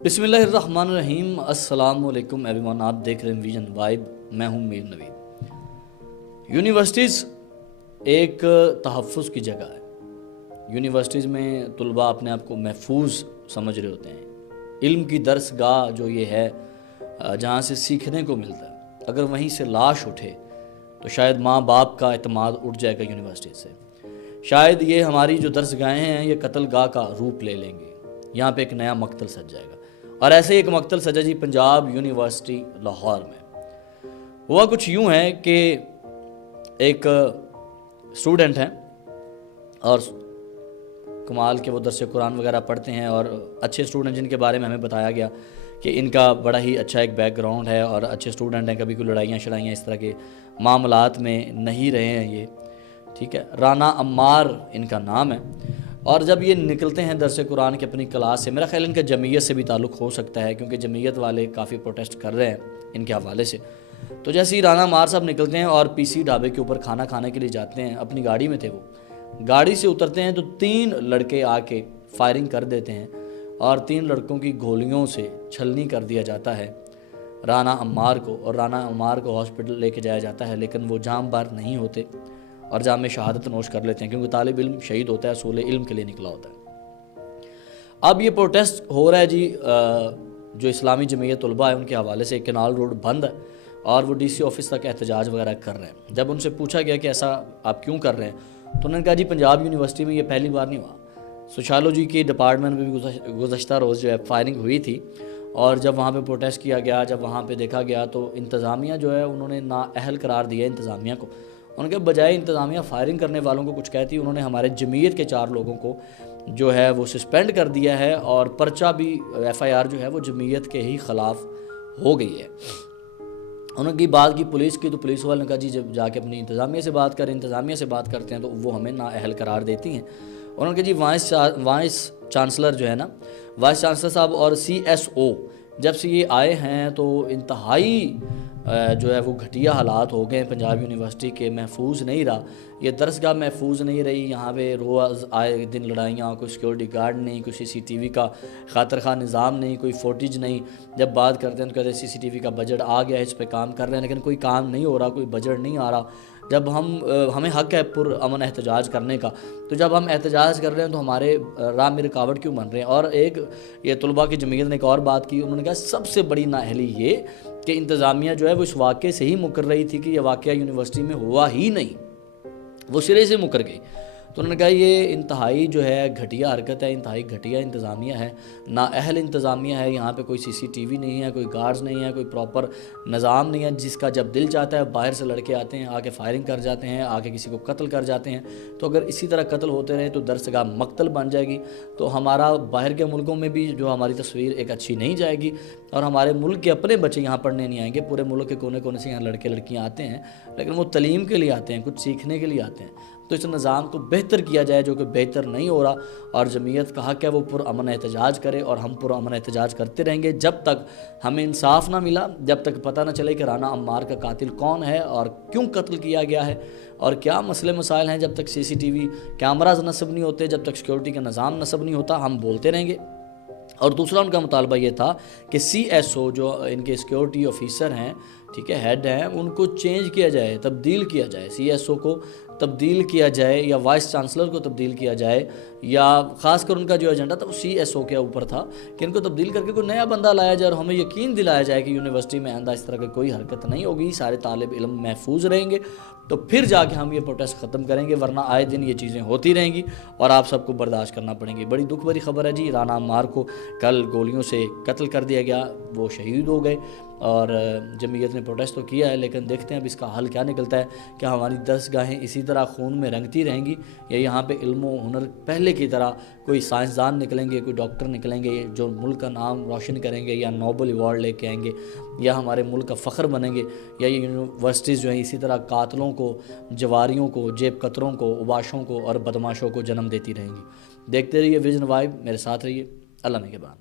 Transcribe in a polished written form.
بسم اللہ الرحمن الرحیم۔ السلام علیکم ایوریون، آپ دیکھ رہے ہیں ویژن وائب، میں ہوں میر نوید۔ یونیورسٹیز ایک تحفظ کی جگہ ہے۔ یونیورسٹیز میں طلباء اپنے آپ کو محفوظ سمجھ رہے ہوتے ہیں۔ علم کی درس گاہ جو یہ ہے جہاں سے سیکھنے کو ملتا ہے، اگر وہیں سے لاش اٹھے تو شاید ماں باپ کا اعتماد اٹھ جائے گا یونیورسٹی سے۔ شاید یہ ہماری جو درس گاہیں ہیں یہ قتل گاہ کا روپ لے لیں گے، یہاں پہ ایک نیا مقتل سج جائے گا۔ اور ایسے ایک مقتل سجا جی پنجاب یونیورسٹی لاہور میں۔ ہوا کچھ یوں ہے کہ ایک اسٹوڈنٹ ہیں اور کمال کے وہ درس قرآن وغیرہ پڑھتے ہیں، اور اچھے اسٹوڈنٹ جن کے بارے میں ہمیں بتایا گیا کہ ان کا بڑا ہی اچھا ایک بیک گراؤنڈ ہے اور اچھے اسٹوڈنٹ ہیں، کبھی کوئی لڑائیاں شڑائیاں اس طرح کے معاملات میں نہیں رہے ہیں یہ، ٹھیک ہے۔ رانا عمار ان کا نام ہے۔ اور جب یہ نکلتے ہیں درس قرآن کی اپنی کلاس سے، میرا خیال ان کا جمعیت سے بھی تعلق ہو سکتا ہے کیونکہ جمعیت والے کافی پروٹیسٹ کر رہے ہیں ان کے حوالے سے۔ تو جیسے ہی رانا عمار صاحب نکلتے ہیں اور پی سی ڈھابے کے اوپر کھانا کھانے کے لیے جاتے ہیں، اپنی گاڑی میں تھے وہ، گاڑی سے اترتے ہیں تو 3 لڑکے آ کے فائرنگ کر دیتے ہیں اور 3 لڑکوں کی گولیوں سے چھلنی کر دیا جاتا ہے رانا عمار کو، اور رانا عمار کو ہاسپٹل لے کے جایا جاتا ہے، لیکن وہ جام بار نہیں ہوتے اور جام میں شہادت نوش کر لیتے ہیں، کیونکہ طالب علم شہید ہوتا ہے، اصول علم کے لیے نکلا ہوتا ہے۔ اب یہ پروٹیسٹ ہو رہا ہے جی، جو اسلامی جمعیت طلباء ہے ان کے حوالے سے کینال روڈ بند ہے اور وہ ڈی سی آفس تک احتجاج وغیرہ کر رہے ہیں۔ جب ان سے پوچھا گیا کہ ایسا آپ کیوں کر رہے ہیں تو انہوں نے کہا جی پنجاب یونیورسٹی میں یہ پہلی بار نہیں ہوا، سوشالوجی کے ڈپارٹمنٹ میں بھی گزشتہ روز جو ہے فائرنگ ہوئی تھی، اور جب وہاں پہ پروٹیسٹ کیا گیا، جب وہاں پہ دیکھا گیا تو انتظامیہ جو ہے انہوں نے نااہل قرار دیا انتظامیہ کو۔ ان کے بجائے انتظامیہ فائرنگ کرنے والوں کو کچھ کہتی، انہوں نے ہمارے جمعیت کے 4 لوگوں کو جو ہے وہ سسپینڈ کر دیا ہے، اور پرچہ بھی ایف آئی آر جو ہے وہ جمعیت کے ہی خلاف ہو گئی ہے۔ انہوں کی بات کی پولیس کی، تو پولیس والوں نے کہا جی جب جا کے اپنی انتظامیہ سے بات کریں، انتظامیہ سے بات کرتے ہیں تو وہ ہمیں نااہل قرار دیتی ہیں۔ انہوں نے کہا جی وائس چانسلر جو ہے نا، وائس چانسلر صاحب اور سی ایس او جب سے یہ آئے ہیں تو انتہائی جو ہے وہ گھٹیا حالات ہو گئے پنجاب یونیورسٹی کے، محفوظ نہیں رہا یہ درسگاہ، محفوظ نہیں رہی، یہاں پہ روز آئے دن لڑائیاں، کوئی سیکورٹی گارڈ نہیں، کوئی سی سی ٹی وی کا خاطر خواہ نظام نہیں، کوئی فوٹیج نہیں۔ جب بات کرتے ہیں تو کہتے ہیں سی سی ٹی وی کا بجٹ آ گیا ہے، اس پہ کام کر رہے ہیں، لیکن کوئی کام نہیں ہو رہا، کوئی بجٹ نہیں آ رہا۔ جب ہمیں حق ہے پر امن احتجاج کرنے کا، تو جب ہم احتجاج کر رہے ہیں تو ہمارے راہ میں رکاوٹ کیوں بن رہے ہیں؟ اور ایک یہ طلباء کی جمعیت نے ایک اور بات کی، انہوں نے کہا سب سے بڑی نااہلی یہ کہ انتظامیہ جو ہے وہ اس واقعے سے ہی مکر رہی تھی کہ یہ واقعہ یونیورسٹی میں ہوا ہی نہیں، وہ سرے سے مکر گئی۔ تو انہوں نے کہا یہ انتہائی جو ہے گھٹیا حرکت ہے، انتہائی گھٹیا انتظامیہ ہے، نااہل انتظامیہ ہے۔ یہاں پہ کوئی سی سی ٹی وی نہیں ہے، کوئی گارڈز نہیں ہے، کوئی پراپر نظام نہیں ہے، جس کا جب دل چاہتا ہے باہر سے لڑکے آتے ہیں، آ کے فائرنگ کر جاتے ہیں، آ کے کسی کو قتل کر جاتے ہیں۔ تو اگر اسی طرح قتل ہوتے رہے تو درسگاہ مقتل بن جائے گی، تو ہمارا باہر کے ملکوں میں بھی جو ہماری تصویر ایک اچھی نہیں جائے گی، اور ہمارے ملک کے اپنے بچے یہاں پڑھنے نہیں آئیں گے۔ پورے ملک کے کونے کونے سے یہاں لڑکے لڑکیاں آتے ہیں، لیکن وہ تعلیم کے لیے آتے ہیں، کچھ سیکھنے کے لیے آتے ہیں۔ تو اس نظام کو بہتر کیا جائے جو کہ بہتر نہیں ہو رہا، اور جمعیت کا حق ہے وہ پر امن احتجاج کرے، اور ہم پر امن احتجاج کرتے رہیں گے جب تک ہمیں انصاف نہ ملا، جب تک پتہ نہ چلے کہ رانا عمار کا قاتل کون ہے اور کیوں قتل کیا گیا ہے اور کیا مسئلے مسائل ہیں۔ جب تک سی سی ٹی وی کیمراز نصب نہیں ہوتے، جب تک سیکورٹی کا نظام نصب نہیں ہوتا، ہم بولتے رہیں گے۔ اور دوسرا ان کا مطالبہ یہ تھا کہ سی ایس او جو ان کے سیکورٹی آفیسر ہیں، ٹھیک ہے، ہیڈ ہیں، ان کو چینج کیا جائے، تبدیل کیا جائے، سی ایس او کو تبدیل کیا جائے، یا وائس چانسلر کو تبدیل کیا جائے، یا خاص کر ان کا جو ایجنڈا تھا وہ سی ایس او کے اوپر تھا کہ ان کو تبدیل کر کے کوئی نیا بندہ لایا جائے، اور ہمیں یقین دلایا جائے کہ یونیورسٹی میں آئندہ اس طرح کی کوئی حرکت نہیں ہوگی، سارے طالب علم محفوظ رہیں گے، تو پھر جا کے ہم یہ پروٹیسٹ ختم کریں گے، ورنہ آئے دن یہ چیزیں ہوتی رہیں گی اور آپ سب کو برداشت کرنا پڑیں گی۔ بڑی دکھ بھری خبر ہے جی، رانا عمار کو کل گولیوں سے قتل کر دیا گیا، وہ شہید ہو گئے، اور جمعیت نے پروٹیسٹ تو کیا ہے، لیکن دیکھتے ہیں اب اس کا حل کیا نکلتا ہے۔ کیا ہماری درسگاہیں اسی طرح خون میں رنگتی رہیں گی، یا یہاں پہ علم و ہنر پہلے کی طرح کوئی سائنسدان نکلیں گے، کوئی ڈاکٹر نکلیں گے جو ملک کا نام روشن کریں گے، یا نوبل ایوارڈ لے کے آئیں گے، یا ہمارے ملک کا فخر بنیں گے، یا یہ یونیورسٹیز جو ہیں اسی طرح قاتلوں کو، جواریوں کو، جیب کتروں کو، اوباشوں کو اور بدماشوں کو جنم دیتی رہیں گی؟ دیکھتے رہیے ویژن وائب، میرے ساتھ رہیے، اللہ نگہبان۔